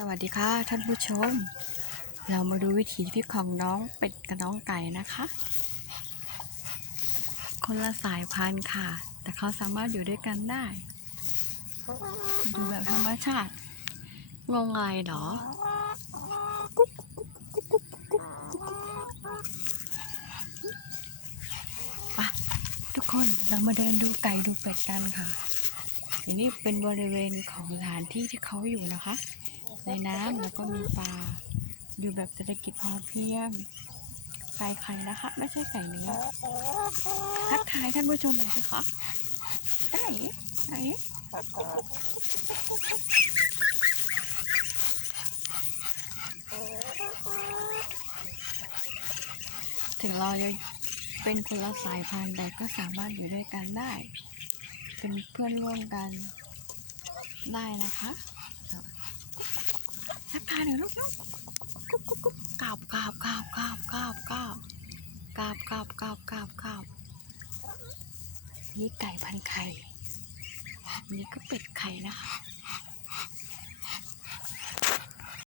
สวัสดีค่ะท่านผู้ชม เรามาดูวิถีชีวิตของน้องเป็ดกับน้องไก่นะคะ คนละสายพันธุ์ค่ะ แต่เขาสามารถอยู่ด้วยกันได้ ดูแบบธรรมชาติ งงอะไรหรอไปทุกคนเรามาเดินดูไก่ดูเป็ดกันค่ะ อันนี้เป็นบริเวณของสถานที่ที่เขาอยู่นะคะ ในน้ำแล้วก็มีปลาอยู่แบบเศรษฐกิจพอเพียงไก่ไข่นะคะ ไม่ใช่ไก่เนื้อทักทายท่านผู้ชมหน่อยสิคะได้ไหนถึงเราจะเป็นคนละสายพันธุ์แต่ก็สามารถอยู่ด้วยกันได้ เป็นเพื่อนร่วมกันได้นะคะรับทาหน่อยลูกๆกุ๊บกุ๊บกุ๊บกราบกราบกราบกราบกราบกราบกราบกราบกราบกราบกราบนี่ไก่พันไข่นี่ก็เป็ดไข่นะคะ